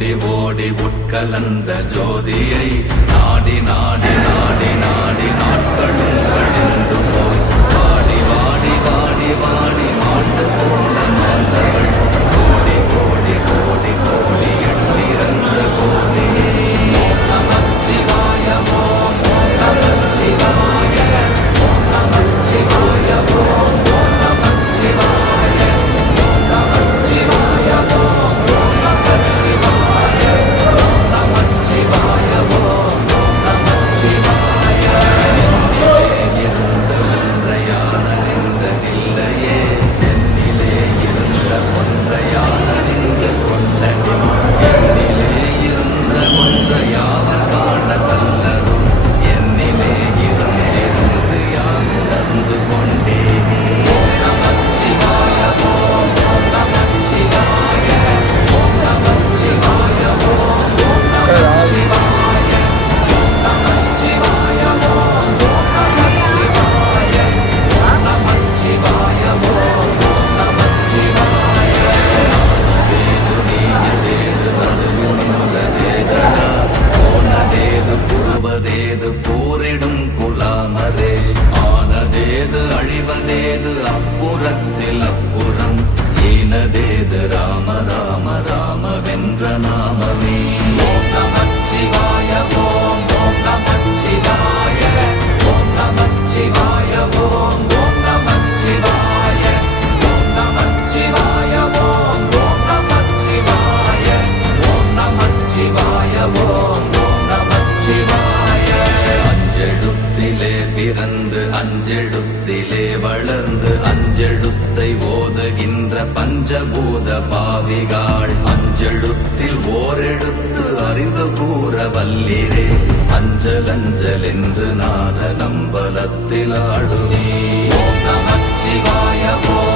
ஓடி ஓடி உட்கலந்த ஜோதியை நாடி நாடி நாடி நாடி நாட்களும் கழிந்து போய் வாடி வாடி வாடி வாடி மாண்டு போன மாந்தர்கள் கோடி கோடி கோடி கோடி எண்ணிறந்த கோடி ஓம் நமச்சிவாய ஓம் நமச்சிவாய ஓம் நமச்சிவாய ஓம் நமச்சிவாய ஓம் நமச்சிவாய ஓம் நமச்சிவாய ஓம் நமச்சிவாய ஓம் நமச்சிவாய என்னிலே இருந்த ஒன்றையானறிந்ததில்லையே என்னிலே இருந்த ஒன்றையானறிந்து கொண்டடின் என்னிலே இருந்த ஒன்றையாவர் காண வல்லரும் என்னிலே இருந்திருந்து யான் உணர்ந்து கொண்டேனே ஓம் நமச்சிவாய ஓம் நமச்சிவாய ஓம் நமச்சிவாய ஓம் நமச்சிவாய ஓம் நமச்சிவாய ஓம் நமச்சிவாய ஓம் நமச்சிவாய ஓம் நமச்சிவாய ஆனதேது நீயதேது நடுவுன்றதேதடா போனதேது புறுவதேது போரிடும் குலாமரே ஆனதேது அழிவதேது அப்புறத்தில் அப்புறம் ஈனதேது ராம ராம ராம வென்ற நாமமே ஓம் நமச்சிவாய ஓம் நமச்சிவாய ஓம் நமச்சிவாய ஓம் நமச்சிவாய ஓம் நமச்சிவாய ஓம் நமச்சிவாய ஓம் நமச்சிவாய ஓம் நமச்சிவாய அஞ்செழுத்திலே பிறந்து அஞ்செழுத்திலே வளர்ந்து அஞ்செழுத்தை ஓதுகின்ற பஞ்சபூத பாவிகாள் அஞ்செழுத்தில் ஓரெழுத்து அறிந்து கூற வல்லிரே அஞ்சல் அஞ்சல் என்று நாத நம்பலத்தில் ஆடுவே ஓம் நமச்சிவாய ஓம்